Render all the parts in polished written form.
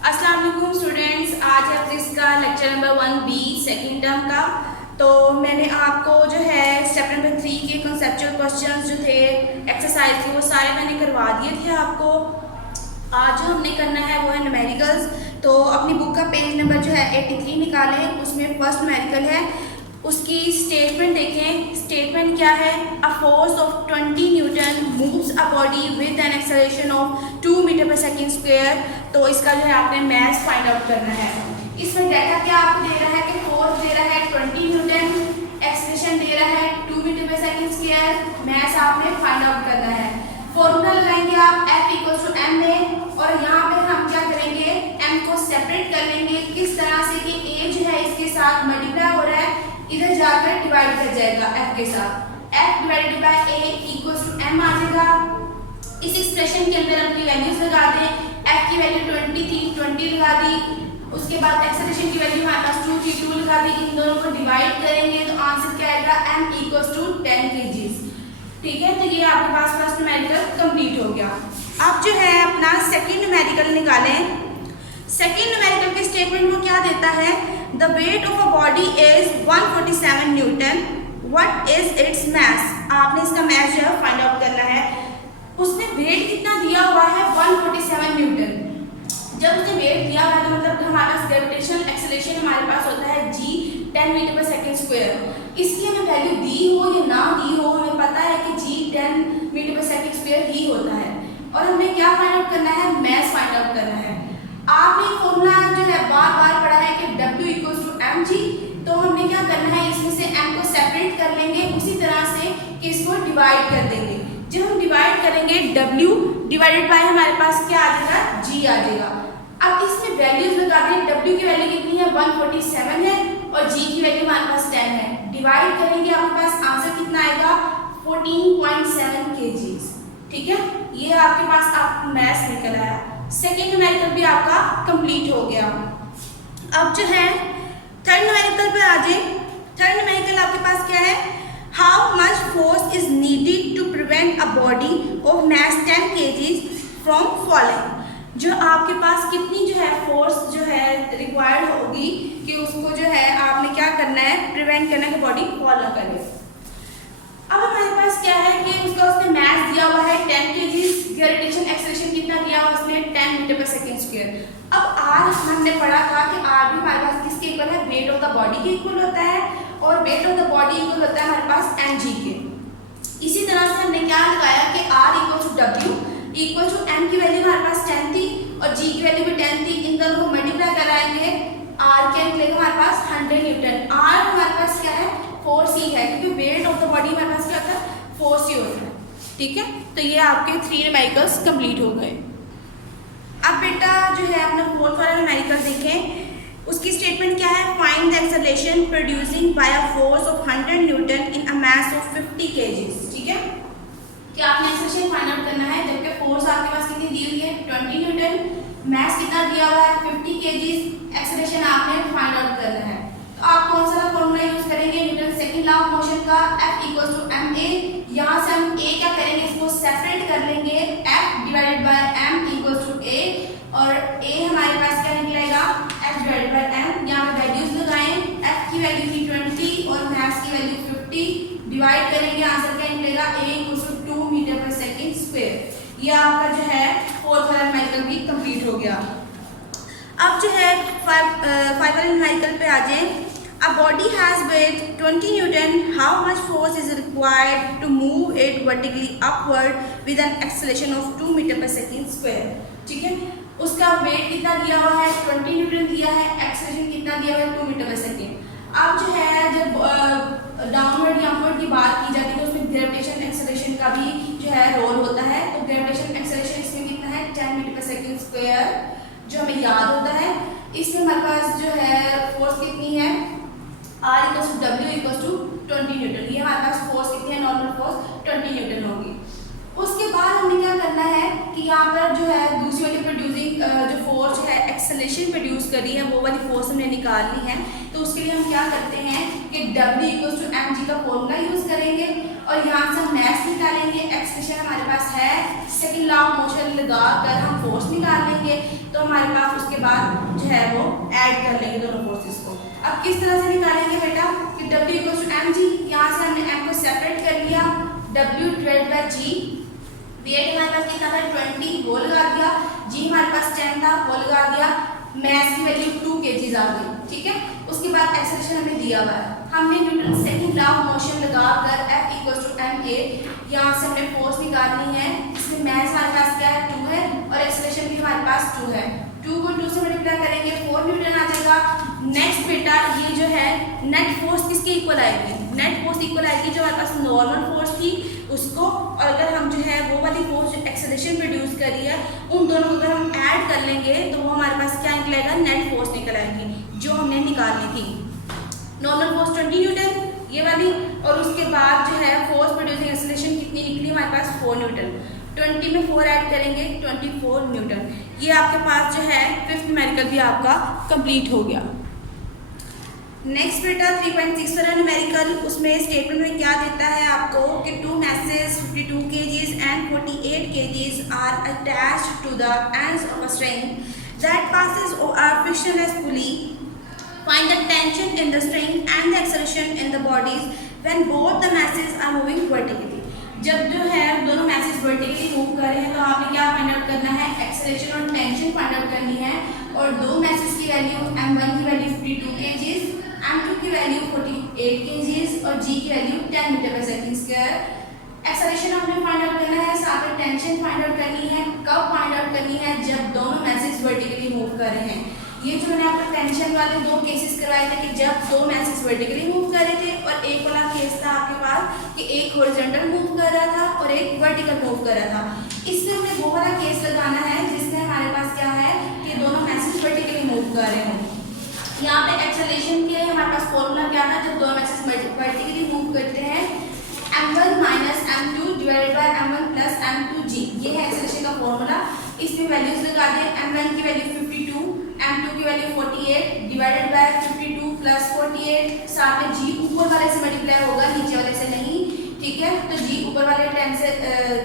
अस्सलाम वालेकुम स्टूडेंट्स, आज है जिसका lecture number 1B second term का। तो मैंने आपको जो है स्टेप नंबर 3 के कंसेप्चुअल क्वेश्चंस जो थे, एक्सरसाइज थे, वो सारे मैंने करवा दिए थे आपको। आज जो हमने करना है वो है न्यूमेरिकल्स। तो अपनी बुक का पेज नंबर जो है 83 निकालें, उसमें फर्स्ट न्यूमेरिकल है, उसकी स्टेटमेंट देखें। स्टेटमेंट क्या है? A force of 20 newton moves a body with an acceleration of 2 metre per second square. तो इसका जो है आपने मैथ फाइंड आउट करना है। इसमें डाटा क्या आपको दे रहा है कि फोर्स दे रहा है 20 न्यूटन, एक्सेलरेशन दे रहा है 2 metre per second square. Math आपने फाइंड आउट करना है। फॉर्मूला लगाएंगे आप F = m में, और यहाँ पे हम क्या करेंगे, m को सेपरेट कर लेंगे। किस तरह से कि a जो है इसके साथ मल्टीप्लाई हो रहा है, इधर जाकर डिवाइड कर जाएगा f के साथ। f divided by a = m आ जाएगा। इस एक्सप्रेशन के अंदर अपनी वैल्यूज लगा दें। f की वैल्यू 20 थी, 20 लगा दी। उसके बाद एक्सेलरेशन की वैल्यू हमारे पास 2 थी, 2 लगा दी। इन दोनों को डिवाइड करेंगे तो आंसर क्या आएगा, m = 10 kg। ठीक है, तो ये आपके पास फर्स्ट न्यूमेरिकल कंप्लीट हो गया। अब जो है अपना सेकंड न्यूमेरिकल निकालें। सेकंड न्यूमेरिकल के स्टेटमेंट को क्या देता है? The weight of a body is 147 Newton, what is its mass. आपने इसका मास जो है फाइंड आउट करना है। उसने वेट कितना दिया हुआ है, 147 न्यूटन। जब उसने वेट दिया हुआ है तो मतलब हमारे पास ग्रेविटेशनल एक्सेलरेशन हमारे पास होता है g 10 metre per second square. इसकी हमें वैल्यू दी हो या ना दी हो, हमें पता है कि g 10 metre per second square ही होता है। और हमें क्या फाइंड आउट करना है, मैस फाइंड आउट करना है। आपने फॉर्मूला जो है बार बार पढ़ा है कि W = mg। तो हमने क्या करना है, इसमें से m को सेपरेट कर लेंगे, उसी तरह से कि इसको डिवाइड कर देंगे। जब हम डिवाइड करेंगे W डिवाइडेड बाय हमारे पास क्या आ जाएगा, g आ जाएगा। अब इसमें वैल्यूज लगा दें। W की वैल्यू कितनी है, 147 है, और g की वैल्यू हमारे पास 10 है। डिवाइड करेंगे, आपके पास आंसर कितना आएगा, 14.7 kg। ठीक है, ये आपके पास आप मैथ्स निकल आया। सेकेंड न्यूमेरिकल भी आपका कंप्लीट हो गया। अब जो है थर्ड न्यूमेरिकल पे आ जाए। थर्ड न्यूमेरिकल आपके पास क्या है, how much force is needed to prevent a body of mass 10 kg from falling. जो आपके पास कितनी जो है फोर्स जो है रिक्वायर्ड होगी कि उसको जो है आपने क्या करना है, प्रिवेंट करना है कि बॉडी फॉल ना करे। अब हमारे पास क्या है कि उसने मास दिया हुआ है 10 kg, ग्रेविटेशन एक्सेलरेशन कितना दिया हुआ उसने 10 मीटर पर सेकेंड स्क्वायर। अब आर हमने पढ़ा था कि आर भी हमारे पास किसके इक्वल है, वेट ऑफ द बॉडी के इक्वल होता है, और weight of the body equal होता है हमारे पास mg के। इसी तरह से हमने क्या लगाया कि r = W = m की वैल्यू हमारे पास 10 थी और g की वैल्यू भी 10 थी। इन दोनों को मल्टीप्लाई कराएंगे, r क्या निकलेगा हमारे पास 100 न्यूटन। r हमारे पास क्या है, फोर्स ही है, क्योंकि वेट ऑफ द बॉडी हमारे पास क्या होता है, फोर्स ही होता है। ठीक है, तो ये आपके 3 न्यूमेरिकल्स कंप्लीट हो गए। अब बेटा जो है अपना फोर्थ वाला न्यूमेरिकल देखें। उसकी स्टेटमेंट क्या है, find the acceleration producing by a force of 100 newton in a mass of 50 kg। ठीक है, कि आपने एक्सेलरेशन फाइंड आउट करना है, जबकि फोर्स आपके पास कितनी दी हुई है, 20 न्यूटन, मास कितना दिया हुआ है 50 kg, एक्सेलरेशन आपने फाइंड आउट करना है। तो आप कौन सा फॉर्मूला यूज करेंगे, Newton second law of motion का, F = ma। यहाँ से हम a क्या करेंगे, इसको सेपरेट कर लेंगे, F divided by m = a, और a हमारे पास क्या निकलेगा, F डिवाइडेड बाय m। यहाँ पे वैल्यूज लगाएं, F की वैल्यू थी 20 और मास की वैल्यू 50, डिवाइड करेंगे, आंसर क्या निकलेगा, a = 2 metre per second square. ये आपका जो है फोर्थ वाला न्यूमेरिकल भी कंप्लीट हो गया। अब जो है फाइव वाले न्यूमेरिकल पे आ जाए। A body has weight 20 Newton. How much force is required to move it vertically upward with an acceleration of 2 meter per second square? ठीक है, उसका वेट कितना दिया हुआ है, 20 न्यूटन दिया है, एक्सेलरेशन कितना दिया हुआ है, 2 मीटर पर सेकेंड। अब जो है जब डाउनवर्ड या अपवर्ड की बात की जाती है तो उसमें ग्रेविटेशन एक्सेलरेशन का भी जो है रोल होता है। तो ग्रेविटेशन एक्सेलरेशन इसमें कितना है, 10 मीटर पर सेकेंड स्क्वायर, जो हमें याद होता है। इसमें हमारे पास जो है फोर्स कितनी है, R = W = 20 न्यूटन। ये हमारे पास फोर्स कितनी है, नॉर्मल फोर्स 20 न्यूटन होगी। उसके बाद हमें क्या करना है कि यहाँ पर जो है दूसरी वाली प्रोड्यूसिंग जो फोर्स है एक्सेलरेशन एक्सेलरेशन प्रोड्यूस करी है वो वाली फोर्स हमने निकालनी है। तो उसके लिए हम क्या करते हैं कि W = mg का फॉर्मूला यूज करेंगे और यहाँ से हम मैथ निकालेंगे। एक्सेलरेशन हमारे पास है, सेकंड लॉ ऑफ मोशन लगा कर हम फोर्स निकाल लेंगे। तो हमारे पास उसके बाद जो है वो ऐड कर लेंगे दोनों फोर्सेस को। अब किस तरह से निकालेंगे बेटा कि W = mg, यहाँ से हमने m को सेपरेट कर लिया, W/g, वेट हमारे पास कितना था 20, वो लगा दिया, g हमारे पास 10 था, वो लगा दिया, मास की वैल्यू 2 kg आ गई। ठीक है, उसके बाद एक्सेलरेशन हमें दिया हुआ है, हमने Newton second law of motion लगाकर F = ma, यहाँ से हमने फोर्स निकालनी है। इसमें मास हमारे पास क्या है 2 है और एक्सेलरेशन भी हमारे पास 2 है। 2 को 2 से मल्टीप्लाई करेंगे 4 न्यूटन आ जाएगा। नेक्स्ट बेटा ये जो है नेट फोर्स किसके इक्वल आएगी, नेट फोर्स इक्वल आएगी जो हमारे पास नॉर्मल फोर्स थी उसको, और अगर हम जो है वो वाली फोर्स जो एक्सेलरेशन प्रोड्यूस करी है उन दोनों को अगर हम ऐड कर लेंगे तो वो हमारे पास क्या निकलेगा, नेट फोर्स निकल आएगी जो हमने निकालनी थी। नॉर्मल फोर्स 20 न्यूटन ये वाली, और उसके बाद जो है फोर्स प्रोड्यूसिंग एक्सेलरेशन कितनी निकली हमारे पास 4 न्यूटन। 20 में 4 ऐड करेंगे 24 न्यूटन। ये आपके पास जो है 5th न्यूमेरिकल भी आपका कंप्लीट हो गया। नेक्स्ट बेटा 3.6 वाला न्यूमेरिकल, उसमें स्टेटमेंट में क्या देता है आपको कि 2 masses 52 kgs and 48 kgs are attached to the ends of a string that passes over a frictionless pulley. Find the tension in the string and the acceleration in the bodies when both the masses are moving vertically. जब जो है दोनों message vertically move कर रहे हैं तो आपने क्या फाइंड आउट करना है, एक्सेलरेशन और टेंशन फाइंड आउट करनी है। और दो मैसेज की वैल्यू m1 की वैल्यू 52 kgs, m2 की वैल्यू 48 kgs और g की वैल्यू 10 मीटर पर सेकंड स्क्वायर। एक्सेलरेशन हमने फाइंड आउट करना है, साथ में टेंशन फाइंड आउट करनी है। कब फाइंड आउट करनी है, जब दोनों मैसेज वर्टिकली मूव कर रहे हैं। ये जो मैंने आपको टेंशन वाले 2 केसेस करवाए थे कि जब दो मैसेज वर्टिकली मूव कर रहे थे, और एक वाला केस था आपके पास कि एक हॉरिजॉन्टल मूव कर रहा था और एक वर्टिकल मूव कर रहा था। इसमें हमें वो वाला केस लगाना है जिसमें हमारे पास क्या है कि दोनों मैसेज वर्टिकली मूव कर रहे हों। यहाँ पे एक्सेलरेशन के हमारे पास फॉर्मूला क्या था, जब दो मैसेज वर्टिकली मूव करते हैं m1 minus m2 divided by m1 plus m2g, ये है एक्सेलरेशन का फॉर्मूला। इसमें वैल्यूज लगा दें, m1 की वैल्यू 52, m2 की वैल्यू 48 डिवाइडेड बाय 52 प्लस 48, साथ में g ऊपर वाले से मल्टीप्लाई होगा नीचे वाले से नहीं, ठीक है। तो g ऊपर वाले 10 से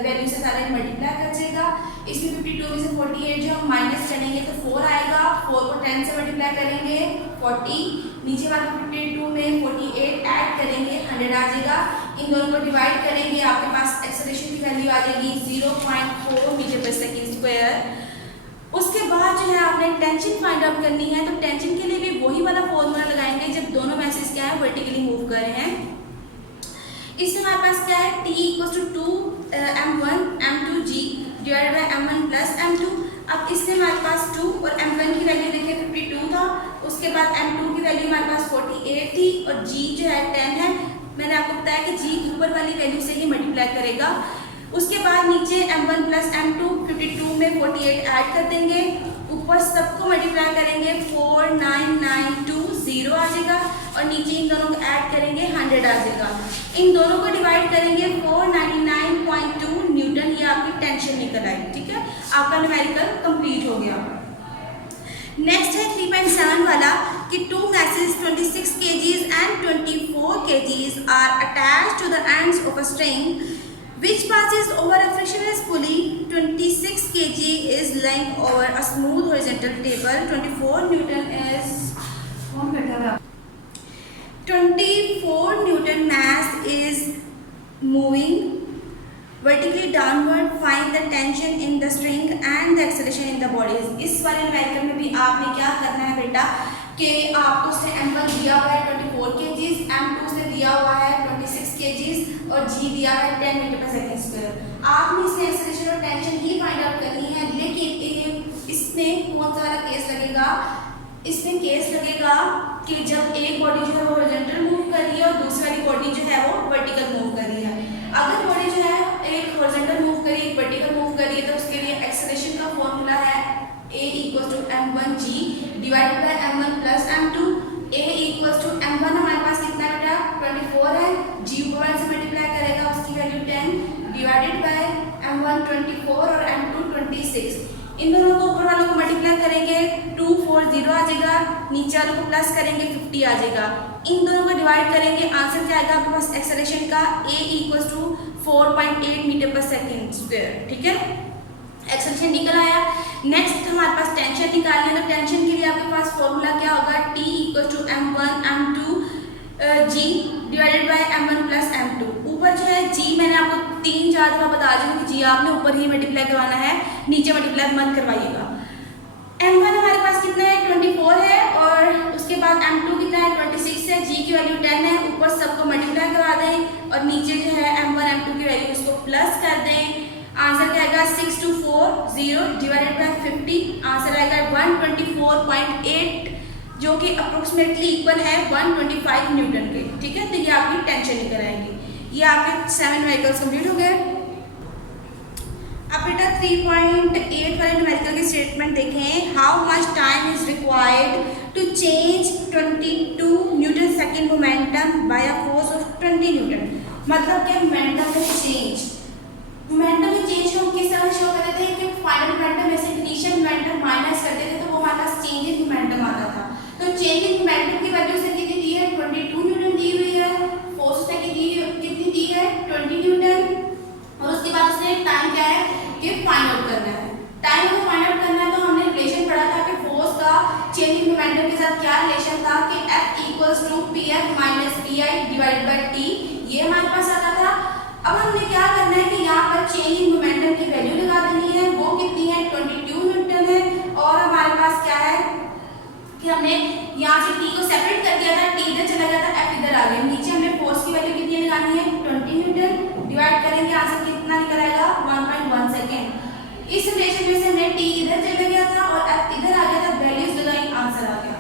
वैल्यू से सारे मल्टीप्लाई कर जाएगा। इसमें 52 में से 48 जो हम माइनस करेंगे तो 4 आएगा, 4 को 10 से मल्टीप्लाई करेंगे 40, नीचे वाले 52 में 48 ऐड करेंगे 100 आ जाएगा। इन दोनों को डिवाइड करेंगे, आपके पास एक्सेलरेशन की वैल्यू आ जाएगी 0.4 मीटर पर सेकंड स्क्वायर। उसके बाद जो है आपने टेंशन फाइंड आउट करनी है, तो टेंशन के लिए भी वही वाला फॉर्मूला लगाएंगे जब दोनों मैसेज क्या है वर्टिकली मूव कर रहे हैं। इसमें हमारे पास क्या है, T = 2 m1 m2g divided by m1 plus m2। अब इसमें हमारे पास 2 और m1 की वैल्यू देखिए 52 था, उसके बाद m2 की वैल्यू हमारे पास 48 थी और g जो है 10 है। मैंने आपको बताया कि g ऊपर वाली वैल्यू से ही मल्टीप्लाई करेगा। उसके बाद नीचे m1 प्लस m2 52 में 48 ऐड कर देंगे, ऊपर सबको मल्टीप्लाई करेंगे 4992 आ जाएगा और नीचे इन दोनों को ऐड करेंगे 100 आ जाएगा। इन दोनों को डिवाइड करेंगे 499.2 न्यूटन, ये आपकी टेंशन निकल आई, ठीक है। आपका न्यूमेरिकल कंप्लीट हो गया। नेक्स्ट है 3.7 वाला कि 2 masses 26 kgs and 24 kgs are attached to the ends of a string which passes over a frictionless pulley. 26 kg is lying over a smooth horizontal table. 24 Newton is 24 Newton mass is moving vertically downward. Find the tension in the string and the acceleration in the bodies. इस वाले numerical में भी आपने क्या करना है बेटा कि आपको से m1 दिया हुआ है 24 kgs, m2 से दिया हुआ है 26 kgs और g दिया है 10 मीटर पर सेकंड स्क्वायर। आपने इसमें एक्सेलरेशन और टेंशन ही फाइंड आउट करनी है, लेकिन इसमें कौन सा वाला केस लगेगा, इसमें केस लगेगा कि जब एक बॉडी जो है वो हॉरिजॉन्टल मूव कर रही है और दूसरी वाली बॉडी जो है वो वर्टिकल मूव कर रही है। अगर बॉडी जो है एक हॉरिजॉन्टल मूव कर रही है, एक वर्टिकल मूव कर रही है, तो उसके लिए एक्सेलरेशन का फॉर्मूला है A = m1g divided by m1 plus m2। A = m1 हमारे पास कितना बेटा 24 है, g ऊपर से मल्टीप्लाई करेगा उसकी वैल्यू 10 डिवाइडेड बाय m1 24 और m2 26। इन दोनों को ऊपर वालों को मल्टीप्लाई करेंगे 2 4 नीचे वालों को प्लस करेंगे 50 आ जाएगा, इन दोनों को डिवाइड करेंगे, आंसर क्या आएगा आपके पास एक्सेलरेशन का a equal to 4.8 metre per second square. ठीक है, एक्सेलरेशन निकल आया। नेक्स्ट हमारे पास टेंशन निकालनी है, तो टेंशन के लिए आपके पास फॉर्मूला क्या होगा, T equal to m1 m2 g divided by m1 plus m2। ऊपर जो है g मैंने आपको 3-4 दफा बता दूँ कि g आपने ऊपर ही मल्टीप्लाई करवाना है, नीचे मल्टीप्लाई मत करवाइएगा। m1 हमारे पास कितना है 24 है, और उसके बाद m2 कितना है 26 है, g की वैल्यू 10 है, ऊपर सबको मल्टीप्लाई करवा दें और नीचे जो है m1 m2 की वैल्यू उसको प्लस कर दें। आंसर क्या आएगा 6240 डिवाइडेड बाय 50, आंसर आएगा 124.8 जो कि अप्रोक्सीमेटली इक्वल है 125 न्यूटन के। ठीक है, तो ये आपकी टेंशन निकल आएंगी। ये आपके 7 व्हीकल्स कंप्लीट हो गए। अब बेटा 3.8 वाले न्यूमेरिकल की स्टेटमेंट देखें, how much time is required to change 22 newton second momentum by a force of 20 newton. मतलब क्या मोमेंटम में चेंज, मोमेंटम में चेंज को किस तरह शो करते थे कि फाइनल मोमेंटम में से इनिशियल मोमेंटम माइनस करते थे तो वो हमारे पास चेंज इन मोमेंटम आता था। तो चेंज इन मोमेंटम की वैल्यू से कितनी दी है 22 न्यूटन दी हुई है, फोर्स से कितनी दी है 20 न्यूटन, और उसके बाद उसने टाइम क्या है कि फाइंड आउट करना है। टाइम को फाइंड आउट करना है तो हमने रिलेशन पढ़ा था कि फोर्स का चेंज इन मोमेंटम के साथ क्या रिलेशन था कि F equals to pf minus pi divided by t, ये हमारे पास आता था। अब हमने क्या करना है कि यहाँ पर चेंज इन मोमेंटम की वैल्यू लगा देनी है, वो कितनी है 22 न्यूटन है, और हमारे पास क्या है कि हमने यहाँ से t को सेपरेट कर दिया था, t इधर चला गया था, f इधर आ गया, नीचे हमने फोर्स की वैल्यू कितनी लगानी है 20 न्यूटन, डिवाइड करेंगे आंसर कितना निकल आएगा 1.1 सेकेंड। इस रिलेशन में से हमने t इधर चला गया था और f इधर आ गया था, वैल्यूज लगाई, आंसर आ गया।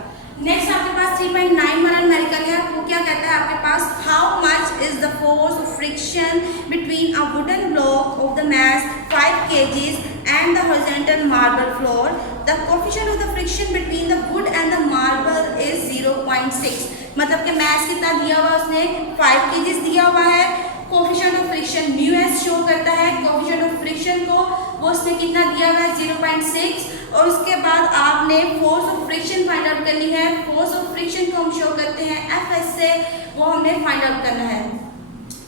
नेक्स्ट आपके पास 3.9 वाला न्यूमेरिकल है, वो क्या कहता है आपके पास, how much is the force of friction between a wooden block of the mass 5 kgs and the horizontal marble floor, the coefficient of the friction between the wood and the marble is 0.6। मतलब कि मास कितना दिया हुआ उसने 5 kgs दिया हुआ है, coefficient of friction mu S show करता है, कोफिशिएंट ऑफ फ्रिक्शन को वो उसने कितना दिया हुआ है 0.6, और उसके बाद आपने force of friction find out करनी है। फोर्स ऑफ फ्रिक्शन को हम शो करते हैं Fs से, वो हमने फाइंड आउट करना है।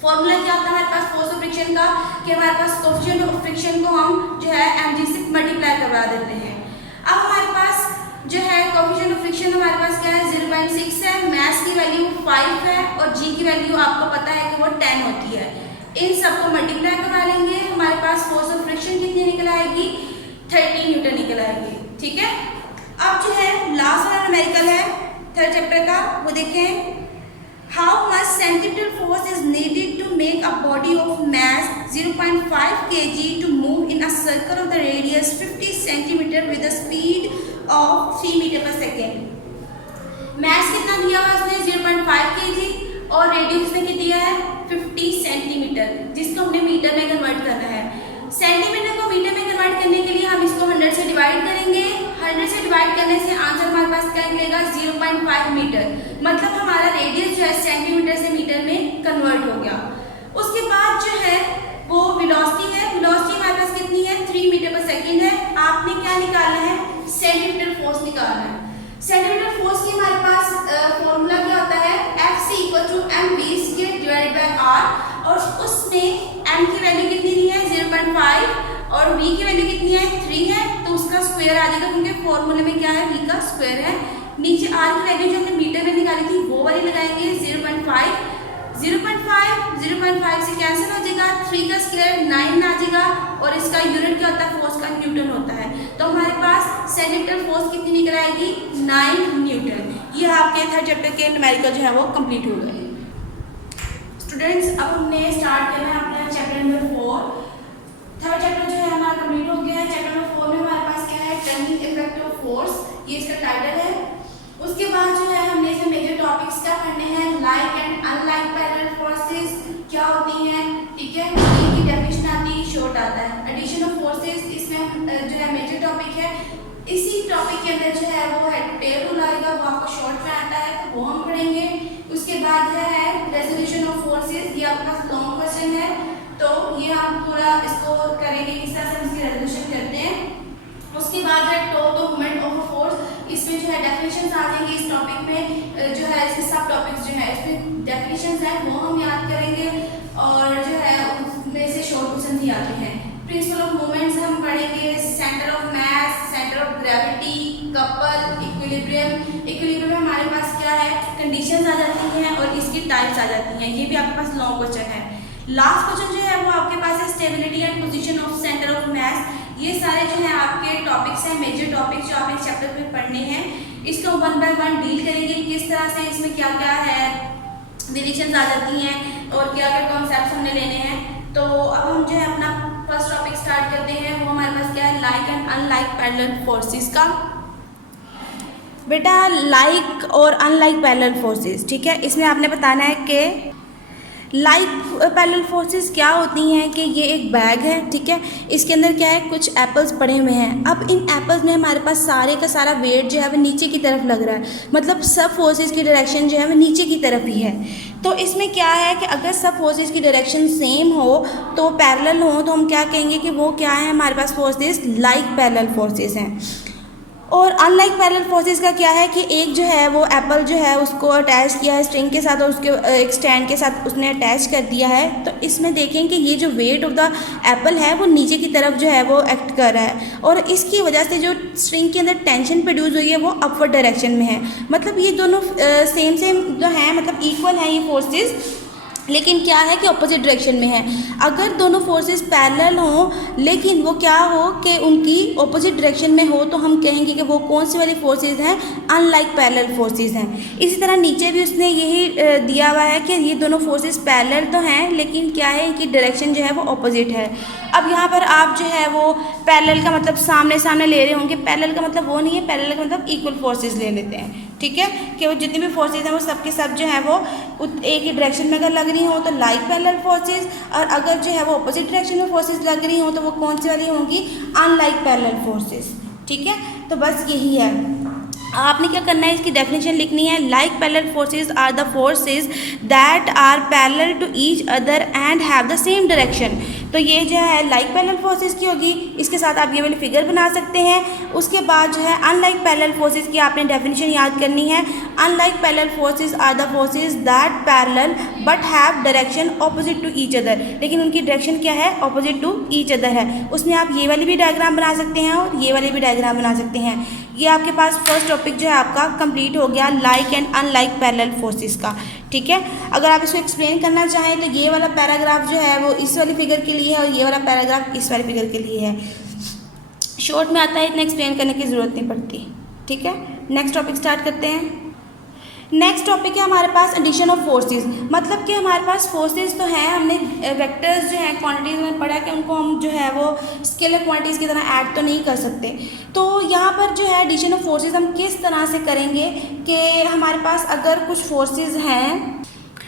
फॉर्मूला क्या होता है हमारे पास फोर्स ऑफ फ्रिक्शन का कि हमारे पास कोफिशिएंट ऑफ फ्रिक्शन को हम जो है mg से मल्टीप्लाई करवा देते हैं। अब हमारे पास जो है कोफिशिएंट ऑफ फ्रिक्शन हमारे पास क्या है 0.6 है, मास की वैल्यू 5 है और g की वैल्यू आपको पता है कि वो 10 होती है। इन सबको मल्टीप्लाई करवा लेंगे, हमारे पास फोर्स ऑफ फ्रिक्शन कितनी निकल आएगी 30 न्यूटन निकल आएगी। ठीक है, अब जो है लास्ट वाला न्यूमेरिकल है थर्ड चैप्टर का, वो देखें, how much centrifugal force is needed to make a body of mass 0.5 kg to move in a circle of the radius 50 centimetre with the speed of 3 metre per second. Mass कितना दिया हुआ उसने 0.5 kg और radius में कितना दिया है 50 centimetre, जिसको हमने मीटर में कन्वर्ट करना है। सेंटीमीटर को मीटर में कन्वर्ट करने के लिए हम इसको 100 से डिवाइड करेंगे, 100 से डिवाइड करने से आंसर हमारे पास क्या निकलेगा 0.5 मीटर, मतलब हमारा रेडियस जो है सेंटीमीटर से मीटर में कन्वर्ट हो गया। उसके बाद जो है वो वेलोसिटी है, वेलोसिटी हमारे पास कितनी है 3 मीटर पर सेकेंड है। आपने क्या निकालना है सेंटीमीटर फोर्स निकालना है। सेंटीमीटर फोर्स की हमारे पास फॉर्मूला क्या होता है Fc mv² divided by r, और उसमें m की वैल्यू कितनी दी है 0.5 और v की वैल्यू कितनी है 3 है, तो उसका स्क्वायर आ जाएगा क्योंकि फॉर्मूले में क्या है v का स्क्वायर है। नीचे r की वैल्यू जो हमने मीटर में निकाली थी वो वाली लगाएंगे 0.5 से कैंसिल हो जाएगा, 3 का स्क्वायर 9 आ जाएगा, और इसका यूनिट क्या होता है फोर्स का न्यूटन होता है। तो हमारे पास सेंटीमीटर फोर्स कितनी निकल आएगी 9 न्यूटन। ये आपके थर्ड चैप्टर के न्यूमेरिकल जो है वो कंप्लीट हो गए। स्टूडेंट्स, अब हमने स्टार्ट करना है अपना चैप्टर नंबर 4। थर्ड चैप्टर जो है हमारा कंप्लीट हो गया है। चैप्टर नंबर 4 में हमारे पास क्या है टर्निंग इफेक्ट ऑफ फोर्स, ये इसका टाइटल है। उसके बाद जो है हमने इसमें मेजर टॉपिक्स क्या पढ़ने हैं, like and unlike parallel forces क्या होती हैं, ठीक है, इनकी डेफिनेशन आती है, शॉर्ट आता है। एडिशन ऑफ फोर्सेस इसमें जो है मेजर टॉपिक है। इसी टॉपिक के अंदर जो है वो है टेल रूल आएगा, वो आपको शॉर्ट में आता है तो वो हम पढ़ेंगे। उसके बाद जो है रेजोल्यूशन ऑफ फोर्सेस, ये आपके पास लॉन्ग क्वेश्चन है तो ये हम पूरा इसको करेंगे किस तरह से हम इसकी रेजोल्यूशन करते हैं। उसके बाद है top of moment of force, इसमें जो है डेफिनेशन आ जाएंगे, में जो है इसके सब टॉपिक्स जो है इसमें डेफिनेशंस हैं वो हम याद करेंगे और जो है उनमें से शॉर्ट क्वेश्चन भी आते हैं। प्रिंसिपल ऑफ मोमेंट्स हम पढ़ेंगे, centre of mass, centre of gravity, couple, equilibrium में हमारे पास क्या है, कंडीशंस आ जाती हैं और इसकी टाइप्स आ जाती हैं। ये भी आपके पास लॉन्ग क्वेश्चन है। लास्ट क्वेश्चन जो है वो आपके पास है stability and position of centre of mass. ये सारे जो है आपके टॉपिक्स हैं, मेजर टॉपिक्स जो आप इस चैप्टर में पढ़ने हैं। इसको 1 बाय 1 डील करेंगे, किस तरह से इसमें क्या क्या है वेरिएशंस आ जाती हैं और क्या क्या कॉन्सेप्ट्स हमने लेने हैं। तो अब हम जो है अपना फर्स्ट टॉपिक स्टार्ट करते हैं। वो हमारे पास क्या है, like and unlike parallel forces का। बेटा लाइक और अनलाइक पैरेलल फोर्सेस, ठीक है, इसमें आपने बताना है कि लाइक पैरेलल फोर्सेस क्या होती हैं कि ये एक बैग है, ठीक है, इसके अंदर क्या है, कुछ एप्पल्स पड़े हुए हैं। अब इन एप्पल्स में हमारे पास सारे का सारा वेट जो है वो नीचे की तरफ लग रहा है, मतलब सब फोर्सेस की डायरेक्शन जो है वो नीचे की तरफ ही है। तो इसमें क्या है कि अगर सब फोर्सेस की डायरेक्शन सेम हो तो पैरेलल हो तो हम क्या कहेंगे कि वो क्या है, हमारे पास फोर्सेस लाइक पैरेलल फोर्सेस हैं। और अनलाइक पैरेलल फोर्सेस का क्या है कि एक जो है वो एप्पल जो है उसको अटैच किया है स्ट्रिंग के साथ और उसके एक स्टैंड के साथ उसने अटैच कर दिया है। तो इसमें देखें कि ये जो वेट ऑफ द एप्पल है वो नीचे की तरफ जो है वो एक्ट कर रहा है और इसकी वजह से जो स्ट्रिंग के अंदर टेंशन प्रोड्यूस हुई है वो अपवर्ड डायरेक्शन में है। मतलब ये दोनों सेम जो है, मतलब इक्वल हैं ये फोर्सेस, लेकिन क्या है कि ऑपोजिट डायरेक्शन में है। अगर दोनों फोर्सेस पैरेलल हों लेकिन वो क्या हो कि उनकी ऑपोजिट डायरेक्शन में हो तो हम कहेंगे कि वो कौन सी वाली फोर्सेस हैं, अनलाइक पैरेलल फोर्सेस हैं। इसी तरह नीचे भी उसने यही दिया हुआ है कि ये दोनों फोर्सेस पैरेलल तो हैं लेकिन क्या है, इनकी डायरेक्शन जो है वो ऑपोजिट है। अब यहाँ पर आप जो है वो पैरेलल का मतलब सामने सामने ले रहे होंगे, पैरेलल का मतलब वो नहीं है, पैरेलल का मतलब इक्वल फोर्सेस ले लेते हैं, ठीक है, कि वो जितनी भी फोर्सेस हैं वो सबके सब जो है वो एक ही डायरेक्शन में अगर लग रही हो तो लाइक पैरेलल फोर्सेस, और अगर जो है वो अपोजिट डायरेक्शन में फोर्सेस लग रही हो तो वो कौन सी वाली होंगी, अनलाइक पैरेलल फोर्सेस, ठीक है। तो बस यही है, आपने क्या करना है, इसकी डेफिनेशन लिखनी है। Like parallel forces are the forces that are parallel to each other and have the same direction. तो ये जो है लाइक पैरेलल फोर्सेस की होगी, इसके साथ आप ये वाली फिगर बना सकते हैं। उसके बाद जो है अनलाइक पैरेलल फोर्सेस की आपने डेफिनेशन याद करनी है। Unlike parallel forces are the forces that parallel but have direction opposite to each other, लेकिन उनकी डायरेक्शन क्या है, ऑपोजिट टू ईच अदर है। उसमें आप ये वाली भी डायग्राम बना सकते हैं और ये वाली भी डायग्राम बना सकते हैं। ये आपके पास फर्स्ट टॉपिक जो है आपका कंप्लीट हो गया, like and unlike parallel forces का, ठीक है। अगर आप इसको एक्सप्लेन करना चाहें तो ये वाला पैराग्राफ जो है वो इस वाली फिगर के लिए है और ये वाला पैराग्राफ इस वाली फिगर के लिए है। शॉर्ट में आता है, इतना एक्सप्लेन करने की ज़रूरत नहीं पड़ती, ठीक है। नेक्स्ट टॉपिक स्टार्ट करते हैं। नेक्स्ट टॉपिक है हमारे पास एडिशन ऑफ फोर्सेस, मतलब कि हमारे पास फोर्सेस तो हैं, हमने वेक्टर्स जो हैं क्वांटिटीज़ में पढ़ा कि उनको हम जो है वो स्केलर क्वांटिटीज़ की तरह ऐड तो नहीं कर सकते। तो यहाँ पर जो है एडिशन ऑफ फोर्सेस हम किस तरह से करेंगे कि हमारे पास अगर कुछ फोर्सेस हैं,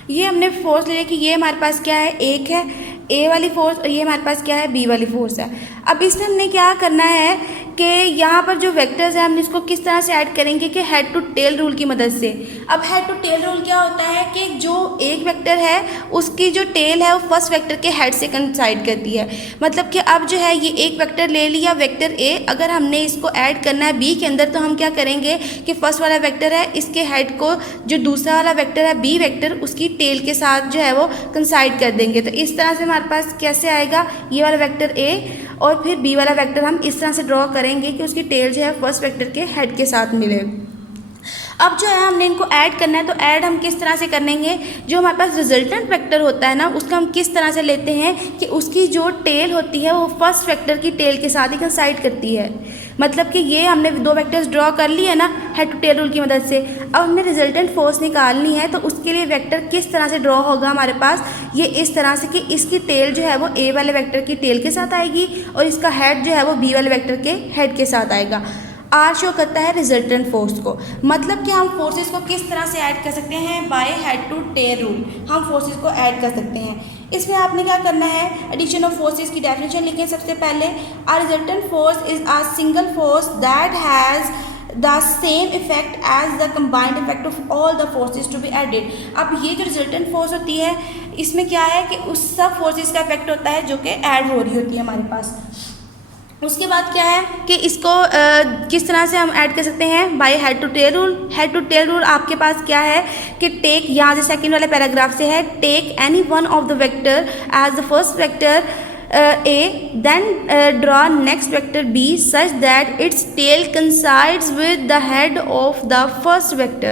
ये हमने फोर्स ले कि ये हमारे पास क्या है, एक है ए वाली फोर्स और ये हमारे पास क्या है, बी वाली फोर्स है। अब इसमें हमने क्या करना है कि यहाँ पर जो वेक्टर्स हैं हम इसको किस तरह से ऐड करेंगे कि हेड टू टेल रूल की मदद से। अब हेड टू टेल रूल क्या होता है कि जो एक वेक्टर है उसकी जो टेल है वो फर्स्ट वेक्टर के हेड से कंसाइड करती है। मतलब कि अब जो है ये एक वेक्टर ले लिया, वेक्टर ए, अगर हमने इसको ऐड करना है बी के अंदर तो हम क्या करेंगे कि फर्स्ट वाला वेक्टर है इसके हेड को जो दूसरा वाला वेक्टर है बी वेक्टर उसकी टेल के साथ जो है वो कंसाइड कर देंगे। तो इस तरह से हमारे पास कैसे आएगा, ये वाला वेक्टर ए और फिर बी वाला वेक्टर हम इस तरह से ड्रॉ करेंगे कि उसकी टेल जो है फर्स्ट वेक्टर के हेड के साथ मिले। अब जो है हमने इनको ऐड करना है, तो ऐड हम किस तरह से करेंगे, जो हमारे पास रिजल्टेंट वेक्टर होता है ना उसका हम किस तरह से लेते हैं कि उसकी जो टेल होती है वो फर्स्ट वेक्टर की टेल के साथ ही कंसाइड करती है। मतलब कि ये हमने दो वेक्टर्स ड्रॉ कर लिए ना हेड टू टेल रूल की मदद से। अब हमें रिजल्टेंट फोर्स निकालनी है, तो उसके लिए वेक्टर किस तरह से ड्रॉ होगा हमारे पास, ये इस तरह से कि इसकी टेल जो है वो ए वाले वेक्टर की टेल के साथ आएगी और इसका हेड जो है वो बी वाले वेक्टर के हेड के साथ आएगा। आर शो करता है रिजल्टेंट फोर्स को। मतलब कि हम फोर्सेस को किस तरह से ऐड कर सकते हैं, by head to tail rule हम फोर्सेस को ऐड कर सकते हैं। इसमें आपने क्या करना है, एडिशन ऑफ फोर्सेस की डेफिनेशन लिखें सबसे पहले। A resultant force is a single force that has the same effect as the combined effect of all the forces to be added. अब ये जो रिजल्टेंट फोर्स होती है इसमें क्या है कि उस सब फोर्सेस का इफेक्ट होता है जो कि ऐड हो रही होती है हमारे पास। उसके बाद क्या है कि इसको किस तरह से हम ऐड कर सकते हैं, by head to tail rule. Head to tail rule आपके पास क्या है कि टेक, यहाँ से सेकंड वाले पैराग्राफ से है, take any one of the vector as the first vector A, then draw next vector B such that its tail coincides with the head of the first vector।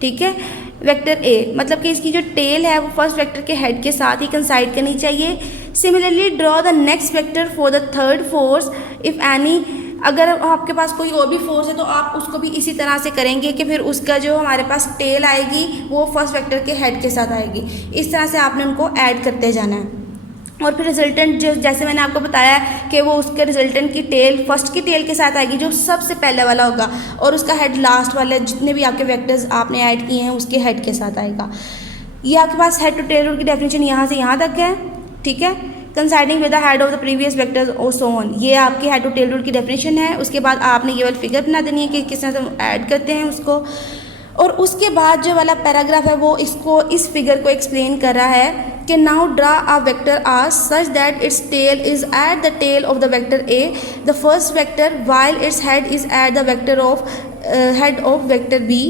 ठीक है, vector A मतलब कि इसकी जो tell है वो first vector के head के साथ ही कंसाइड करनी चाहिए। Similarly draw the next vector for the third force if any. अगर आपके पास कोई और भी फोर्स है तो आप उसको भी इसी तरह से करेंगे कि फिर उसका जो हमारे पास टेल आएगी वो फर्स्ट वेक्टर के हेड के साथ आएगी। इस तरह से आपने उनको ऐड करते जाना है। और फिर रिजल्टेंट जो जैसे मैंने आपको बताया कि वो उसके रिजल्टेंट की टेल फर्स्ट की टेल के साथ आएगी जो सबसे पहले वाला होगा, और उसका हेड लास्ट वाले जितने भी आपके वेक्टर्स आपने ऐड किए हैं उसके हेड के साथ आएगा। ये आपके पास हेड टू टेल रूल की डेफिनेशन यहाँ से यहाँ तक है। ठीक है, considering with the head of the previous vectors और सो ऑन, ये आपकी हेड टू टेल रूल की डेफिनेशन है। उसके बाद आपने ये वाली फिगर बना देनी है कि किस तरह से हम ऐड करते हैं उसको। और उसके बाद जो वाला पैराग्राफ है वो इसको इस फिगर को एक्सप्लेन कर रहा है कि now draw a vector R such that its tail is at the tail of the vector A the first vector while its head is at the vector of head of vector B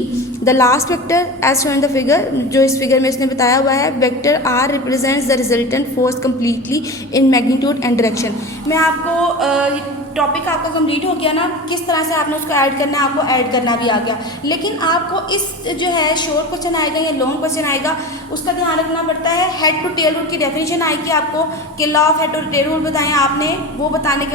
the last vector as shown in the figure. जो इस figure में इसने बताया हुआ है, vector R represents the resultant force completely in magnitude and direction. मैं आपको topic आपका कंप्लीट हो गया ना, किस तरह से आपने उसको ऐड करना है, आपको ऐड करना भी आ गया। लेकिन आपको इस जो है शॉर्ट क्वेश्चन आएगा या लॉन्ग क्वेश्चन आएगा उसका ध्यान रखना पड़ता है। हेड टू टेल रूल की डेफिनेशन आएगी आपको कि law of head to tail rule बताएं आपने, वो बताने के बाद